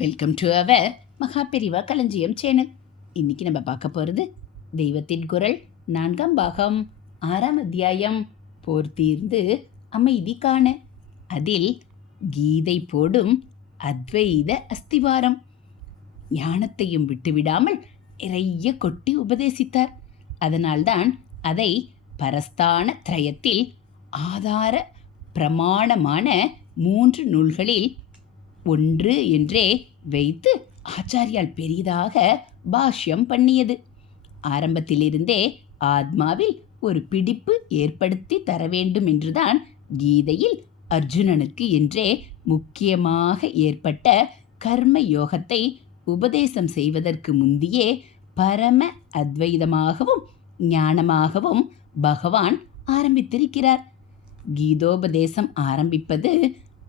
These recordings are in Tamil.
வெல்கம் டு அவர் மகாபெரிவா களஞ்சியம் சேனல். இன்னைக்கு நம்ம பார்க்க போகிறது தெய்வத்தின் குரல் நான்காம் பாகம் ஆறாம் அத்தியாயம் போர் தீர்ந்து அமைதி காண. அதில் கீதை போடும் அத்வைத அஸ்திவாரம். ஞானத்தையும் விட்டுவிடாமல் நிறைய கொட்டி உபதேசித்தார். அதனால்தான் அதை பரஸ்தான திரயத்தில் ஆதார பிரமாணமான மூன்று நூல்களில் ஒன்று என்றே வைத்து ஆச்சாரியால் பெரிதாக பாஷ்யம் பண்ணியது. ஆரம்பத்திலிருந்தே ஆத்மாவில் ஒரு பிடிப்பு ஏற்படுத்தி தர வேண்டும் என்றுதான் கீதையில் அர்ஜுனனுக்கு என்றே முக்கியமாக ஏற்பட்ட கர்ம யோகத்தை உபதேசம் செய்வதற்கு முந்தியே பரம அத்வைதமாகவும் ஞானமாகவும் பகவான் ஆரம்பித்திருக்கிறார். கீதோபதேசம் ஆரம்பிப்பது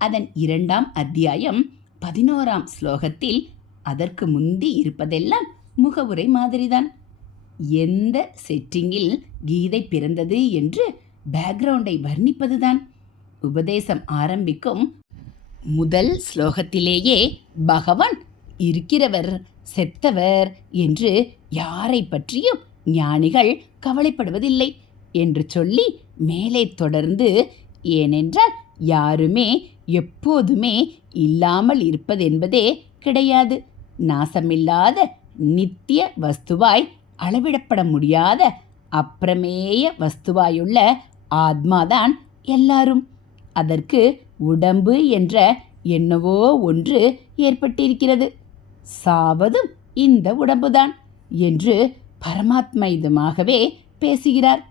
அதன் இரண்டாம் அத்தியாயம் பதினோராம் ஸ்லோகத்தில் அதற்கு முந்தி இருப்பதெல்லாம் முகவுரை மாதிரிதான். எந்த செட்டிங்கில் கீதை பிறந்தது என்று பேக்ரவுண்டை வர்ணிப்பதுதான். உபதேசம் ஆரம்பிக்கும் முதல் ஸ்லோகத்திலேயே பகவான் இருக்கிறவர் செத்தவர் என்று யாரை பற்றியும் ஞானிகள் கவலைப்படுவதில்லை என்று சொல்லி மேலே தொடர்ந்து ஏனென்றால் யாருமே எப்போதுமே இல்லாமல் இருப்பதென்பதே கிடையாது. நாசமில்லாத நித்திய வஸ்துவாய் அளவிடப்பட முடியாத அப்பிரமேய வஸ்துவாயுள்ள ஆத்மாதான் எல்லாரும். அதற்கு உடம்பு என்ற என்னவோ ஒன்று ஏற்பட்டிருக்கிறது. சாவதும் இந்த உடம்புதான் என்று பரமாத்மைதமாகவே பேசுகிறார்.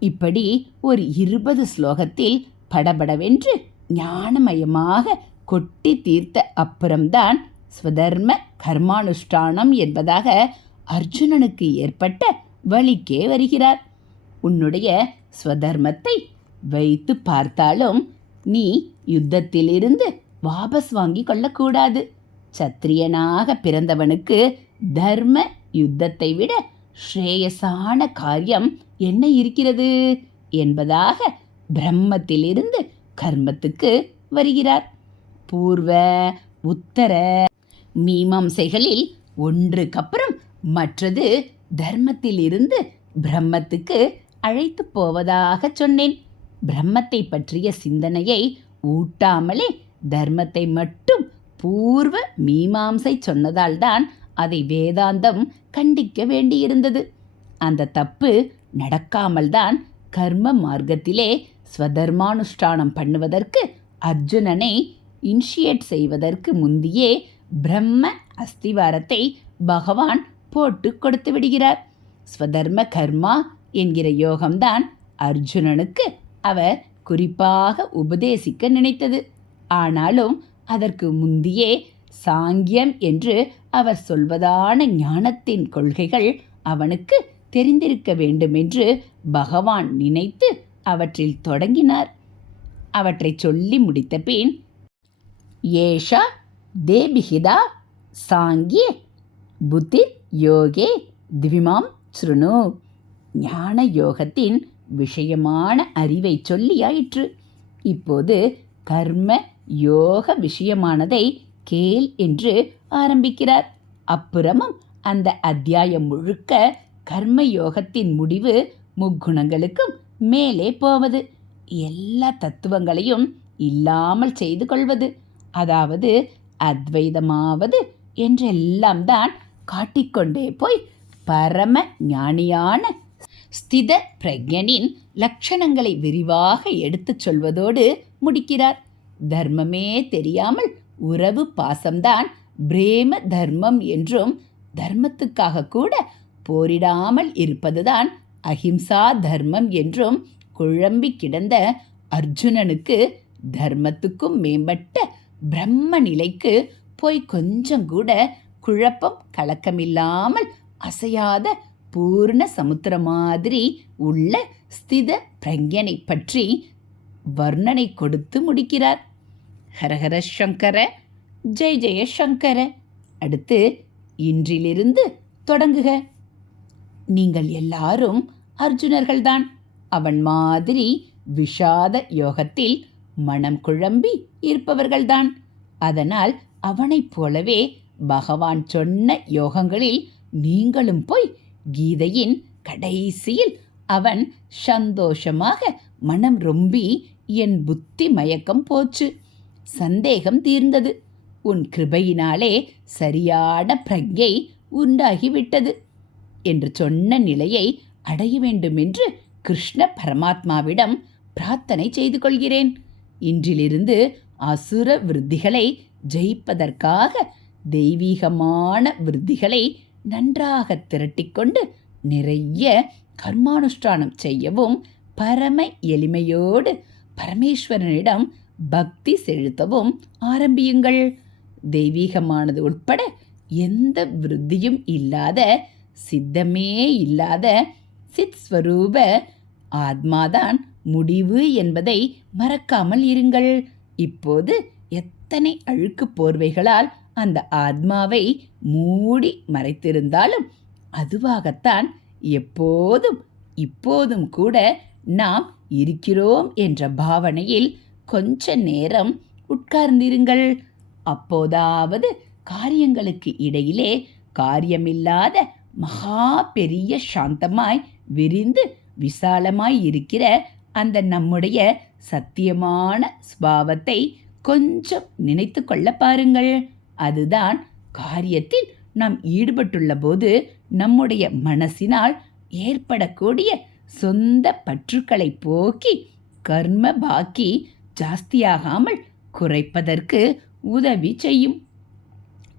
இப்படி ஒரு இருபது ஸ்லோகத்தில் படபடவென்று ஞானமயமாக கொட்டி தீர்த்த அப்புறம்தான் ஸ்வதர்ம கர்மானுஷ்டானம் என்பதாக அர்ஜுனனுக்கு ஏற்பட்ட வழிக்கே வருகிறார். உன்னுடைய ஸ்வதர்மத்தை வைத்து பார்த்தாலும் நீ யுத்தத்திலிருந்து வாபஸ் வாங்கி கொள்ளக்கூடாது. சத்திரியனாக பிறந்தவனுக்கு தர்ம யுத்தத்தை விட ஸ்ரேயசான காரியம் என்ன இருக்கிறது என்பதாக பிரம்மத்திலிருந்து கர்மத்துக்கு வருகிறார். பூர்வ உத்தர மீமாம்சைகளில் ஒன்றுக்கப்புறம் மற்றது தர்மத்திலிருந்து பிரம்மத்துக்கு அழைத்து போவதாக சொன்னேன். பிரம்மத்தை பற்றிய சிந்தனையை ஊட்டாமலே தர்மத்தை மட்டும் பூர்வ மீமாம்சை சொன்னதால்தான் அதை வேதாந்தம் கண்டிக்க வேண்டியிருந்தது. அந்த தப்பு நடக்காமல்தான் கர்ம மார்க்கத்திலே ஸ்வதர்மானுஷ்டானம் பண்ணுவதற்கு அர்ஜுனனை இனிஷியேட் செய்வதற்கு முந்தியே பிரம்ம அஸ்திவாரத்தை பகவான் போட்டு கொடுத்து விடுகிறார். ஸ்வதர்ம கர்மா என்கிற யோகம்தான் அர்ஜுனனுக்கு அவர் குறிப்பாக உபதேசிக்க நினைத்தது. ஆனாலும் அதற்கு முந்தியே சாங்கியம் என்று அவர் சொல்வதான ஞானத்தின் கொள்கைகள் அவனுக்கு தெரிந்திருக்க வேண்டுமென்று பகவான் நினைத்து அவற்றில் தொடங்கினார். அவற்றை சொல்லி முடித்த பின் ஏஷா தேபிஹிதா சாங்கிய புத்தி யோகே திவிமாம் சுருணு ஞான யோகத்தின் விஷயமான அறிவை சொல்லியாயிற்று இப்போது கர்ம யோக விஷயமானதை கேள் என்று ஆரம்பிக்கிறார். அப்புறமும் அந்த அத்தியாயம் முழுக்க கர்ம யோகத்தின் முடிவு முக்குணங்களுக்கும் மேலே போவது. எல்லா தத்துவங்களையும் இல்லாமல் செய்து கொள்வது. அதாவது அத்வைதமாவது என்றெல்லாம் தான் காட்டிக்கொண்டே போய் பரம ஞானியான ஸ்தித பிரஜனின் லட்சணங்களை விரிவாக எடுத்துச் சொல்வதோடு முடிக்கிறார். தர்மமே தெரியாமல் உறவு பாசம்தான் பிரேம தர்மம் என்றும் தர்மத்துக்காக கூட போரிடாமல் இருப்பதுதான் அஹிம்சா தர்மம் என்றும் குழம்பி கிடந்த அர்ஜுனனுக்கு தர்மத்துக்கும் மேம்பட்ட பிரம்ம நிலைக்கு போய் கொஞ்சம் கூட குழப்பம் கலக்கமில்லாமல் அசையாத பூர்ண சமுத்திர மாதிரி உள்ள ஸ்தித பிரஞனை பற்றி வர்ணனை கொடுத்து முடிக்கிறார். ஹரஹர சங்கர ஜெய் ஜெய சங்கர. அடுத்து இன்றிலிருந்து தொடங்குக. நீங்கள் எல்லாரும் அர்ஜுனர்கள்தான். அவன் மாதிரி விஷாத யோகத்தில் மனம் குழம்பி இருப்பவர்கள்தான். அதனால் அவனைப் போலவே பகவான் சொன்ன யோகங்களில் நீங்களும் போய் கீதையின் கடைசியில் அவன் சந்தோஷமாக மனம் ரொம்பி என் புத்தி மயக்கம் போச்சு. சந்தேகம் தீர்ந்தது. உன் கிருபையினாலே சரியான பிரஜை உண்டாகிவிட்டது. என்று சொன்ன நிலையை அடைய வேண்டுமென்று கிருஷ்ண பரமாத்மாவிடம் பிரார்த்தனை செய்து கொள்கிறேன். இன்றிலிருந்து அசுர விருத்திகளை ஜெயிப்பதற்காக தெய்வீகமான விருத்திகளை நன்றாக திரட்டிக்கொண்டு நிறைய கர்மானுஷ்டானம் செய்யவும் பரம எளிமையோடு பரமேஸ்வரனிடம் பக்தி செலுத்தவும் ஆரம்பியுங்கள். தெய்வீகமானது உட்பட எந்த விருத்தியும் இல்லாத சித்தமே இல்லாத சித் ஸ்வரூப ஆத்மாதான் முடிவு என்பதை மறக்காமல் இருங்கள். இப்போது எத்தனை அழுக்கு போர்வைகளால் அந்த ஆத்மாவை மூடி மறைத்திருந்தாலும் அதுவாகத்தான் எப்போதும் இப்போதும் கூட நாம் இருக்கிறோம் என்ற பாவனையில் கொஞ்ச நேரம் உட்கார்ந்திருங்கள். அப்போதாவது காரியங்களுக்கு இடையிலே காரியமில்லாத மகா பெரிய சாந்தமாய் விரிந்து விசாலமாய் இருக்கிற அந்த நம்முடைய சத்தியமான ஸ்பாவத்தை கொஞ்சம் நினைத்து கொள்ள பாருங்கள். அதுதான் காரியத்தில் நாம் ஈடுபட்டுள்ள போது நம்முடைய மனசினால் ஏற்படக்கூடிய சொந்த பற்றுக்களை போக்கி கர்ம பாக்கி ஜாஸ்தியாகாமல் குறைப்பதற்கு உதவி செய்யும்.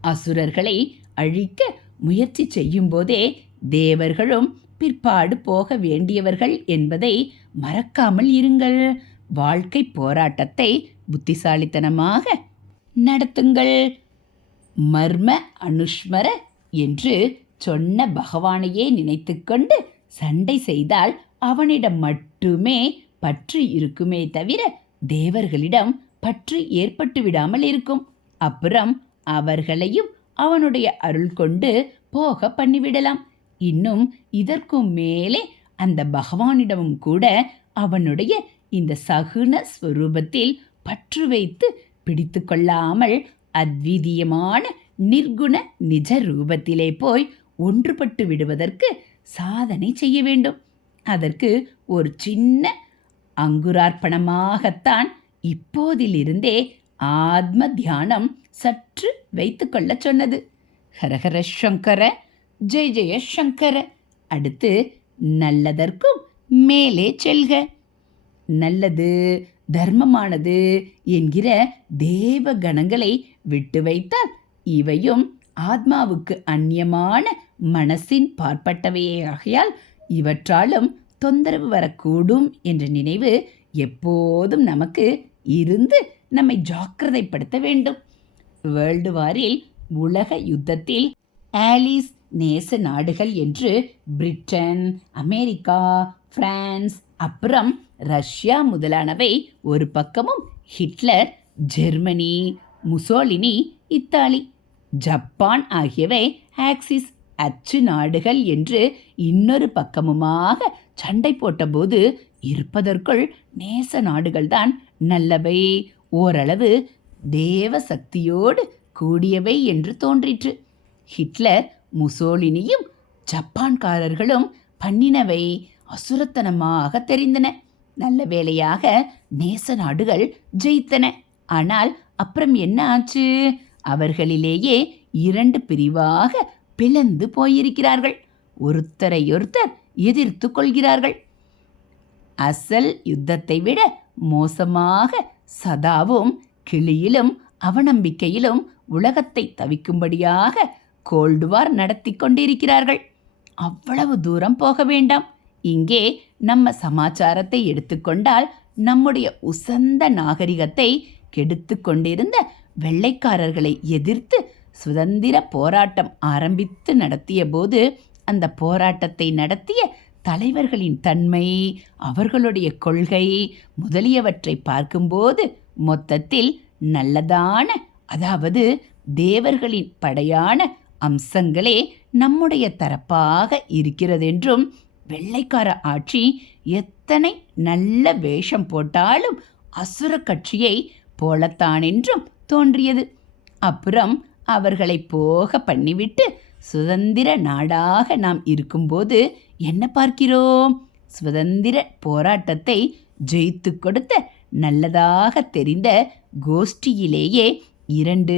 அசுரர்களை அழிக்க முயற்சி செய்யும்போதே தேவர்களும் பிற்பாடு போக வேண்டியவர்கள் என்பதை மறக்காமல் இருங்கள். வாழ்க்கை போராட்டத்தை புத்திசாலித்தனமாக நடத்துங்கள். மர்ம அனுஷ்மர என்று சொன்ன பகவானையே நினைத்துக்கொண்டு சண்டை செய்தால் அவனிடம் மட்டுமே பற்று இருக்குமே தவிர தேவர்களிடம் பற்று ஏற்பட்டு விடாமல் இருக்கும். அப்புறம் அவர்களையும் அவனுடைய அருள் கொண்டு போக பண்ணிவிடலாம். இன்னும் இதற்கும் மேலே அந்த பகவானிடமும் கூட அவனுடைய இந்த சகுன ஸ்வரூபத்தில் பற்று வைத்து பிடித்து கொள்ளாமல் அத்விதீயமான நிர்குண நிஜ ரூபத்திலே போய் ஒன்றுபட்டு விடுவதற்கு சாதனை செய்ய வேண்டும். அதற்கு ஒரு சின்ன அங்குரார்ப்பணமாகத்தான் இப்போதிலிருந்தே ஆத்ம தியானம் சற்று வைத்துக்கொள்ள சொன்னது. ஹரஹர சங்கர ஜெய ஜெய சங்கர. அடுத்து நல்லதற்கும் மேலே செல்க. நல்லது தர்மமானது என்கிற தேவ கணங்களை விட்டு வைத்தால் இவையும் ஆத்மாவுக்கு அந்நியமான மனசின் பார்ப்பட்டவையாகையால் இவற்றாலும் தொந்தரவு வரக்கூடும் என்ற நினைவு எப்போதும் நமக்கு இருந்து நம்மை ஜாக்கிரதைப்படுத்த வேண்டும். வேர்ல்டு வாரில் உலக யுத்தத்தில் ஆலிஸ் நேச நாடுகள் என்று பிரிட்டன் அமெரிக்கா பிரான்ஸ் அப்புறம் ரஷ்யா முதலானவை ஒரு பக்கமும் Hitler Germany Mussolini Italy. Japan ஆகியவை ஆக்சிஸ் அச்சு நாடுகள் என்று இன்னொரு பக்கமுமாக சண்டை போட்டபோது இருப்பதற்குள் நேச நாடுகள்தான் நல்லவை. ஓரளவு தேவ சக்தியோடு கூடியவை என்று தோன்றிற்று. ஹிட்லர் முசோலினியும் ஜப்பான்காரர்களும் பண்ணினவை அசுரத்தனமாக தெரிந்தன. நல்ல வேளையாக நேச நாடுகள் ஜெயித்தன. ஆனால் அப்புறம் என்ன ஆச்சு? அவர்களிலேயே இரண்டு பிரிவாக பிளந்து போயிருக்கிறார்கள். ஒருத்தரையொருத்தர் எதிர்த்து கொள்கிறார்கள். அசல் யுத்தத்தை விட மோசமாக சதாவும் கிளியிலும் அவநம்பிக்கையிலும் உலகத்தை தவிக்கும்படியாக கோல்டுவார் நடத்தி கொண்டிருக்கிறார்கள். அவ்வளவு தூரம் போக வேண்டாம். இங்கே நம்ம சமாச்சாரத்தை எடுத்துக்கொண்டால் நம்முடைய உசந்த நாகரிகத்தை கெடுத்து கொண்டிருந்த வெள்ளைக்காரர்களை எதிர்த்து சுதந்திர போராட்டம் ஆரம்பித்து நடத்திய போது அந்த போராட்டத்தை நடத்திய தலைவர்களின் தன்மை அவர்களுடைய கொள்கை முதலியவற்றை பார்க்கும்போது மொத்தத்தில் நல்லதான அதாவது தேவர்களின் படையான அம்சங்களே நம்முடைய தரப்பாக இருக்கிறதென்றும் வெள்ளைக்கார ஆட்சி எத்தனை நல்ல வேஷம் போட்டாலும் அசுர கட்சியை போலத்தானென்றும் தோன்றியது. அப்புறம் அவர்களை போக பண்ணிவிட்டு சுதந்திர நாடாக நாம் இருக்கும்போது என்ன பார்க்கிறோம்? சுதந்திர போராட்டத்தை ஜெயித்து கொடுத்த நல்லதாக தெரிந்த கோஷ்டியிலேயே இரண்டு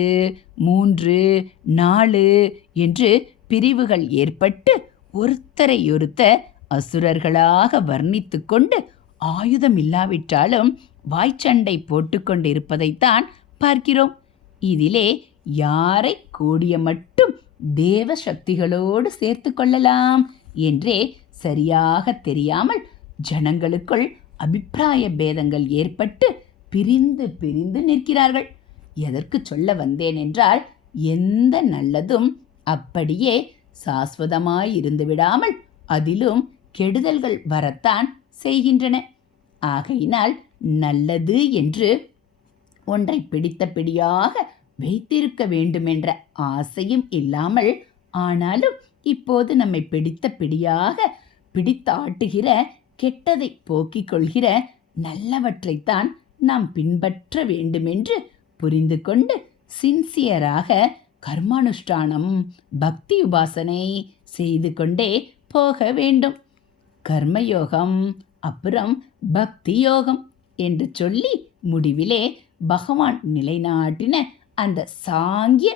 மூன்று நாலு என்று பிரிவுகள் ஏற்பட்டு ஒருத்தரையொருத்தர் அசுரர்களாக வர்ணித்து கொண்டு ஆயுதம் இல்லாவிட்டாலும் வாய்ச்சண்டை போட்டுக்கொண்டிருப்பதைத்தான் பார்க்கிறோம். இதிலே யாரை கூடிய மட்டும் தேவ சக்திகளோடு சேர்த்து கொள்ளலாம் என்றே சரியாக தெரியாமல் ஜனங்களுக்குள் அபிப்பிராய பேதங்கள் ஏற்பட்டு பிரிந்து பிரிந்து நிற்கிறார்கள். எதற்கு சொல்ல வந்தேன் என்றால் எந்த நல்லதும் அப்படியே சாஸ்வதமாய் இருந்து விடாமல் அதிலும் கெடுதல்கள் வரத்தான் செய்கின்றன. ஆகையினால் நல்லது என்று ஒன்றை பிடித்த பிடியாக வைத்திருக்க வேண்டுமென்ற ஆசையும் இல்லாமல் ஆனாலும் இப்போது நம்மை பிடித்த பிடியாக பிடித்தாட்டுகிற கெட்டதை போக்கிக் கொள்கிற நல்லவற்றைத்தான் நாம் பின்பற்ற வேண்டுமென்று புரிந்து கொண்டு சின்சியராக கர்மானுஷ்டானம் பக்தி உபாசனை செய்து கொண்டே போக வேண்டும். கர்மயோகம் அப்புறம் பக்தி யோகம் என்று சொல்லி முடிவிலே பகவான் நிலைநாட்டின அந்த சாங்கிய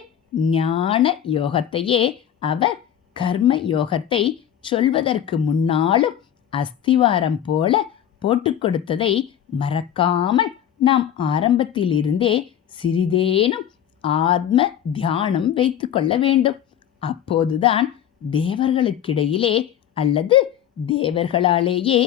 ஞான யோகத்தையே அவர் கர்ம யோகத்தை சொல்வதற்கு முன்னாலும் அஸ்திவாரம் போல போட்டு கொடுத்ததை மறக்காமல் நாம் ஆரம்பத்திலிருந்தே சிறிதேனும் ஆத்ம தியானம் வைத்து கொள்ள வேண்டும். அப்போதுதான் தேவர்களுக்கிடையிலே அல்லது தேவர்களாலேயே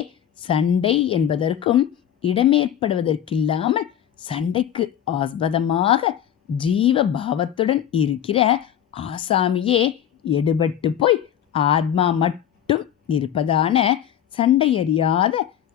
சண்டை என்பதற்கும் இடமேற்படுவதற்கில்லாமல் சண்டைக்கு ஆஸ்பதமாக ஜீவ பாவத்துடன் இருக்கிற ஆசாமியே எடுபட்டு போய் ஆத்மா மட்டும் இருப்பதான சண்டையறியாத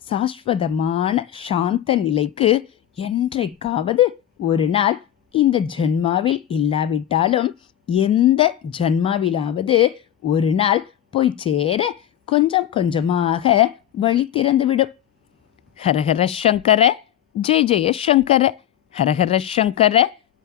சாஸ்வதமான சாந்த நிலைக்கு என்றைக்காவது ஒரு நாள் இந்த ஜென்மாவில் இல்லாவிட்டாலும் எந்த ஜென்மாவிலாவது ஒரு நாள் போய் சேர கொஞ்சம் கொஞ்சமாக வழி திறந்துவிடும். ஹரஹர சங்கர ஜெய் ஜெய சங்கர ஹரஹர சங்கர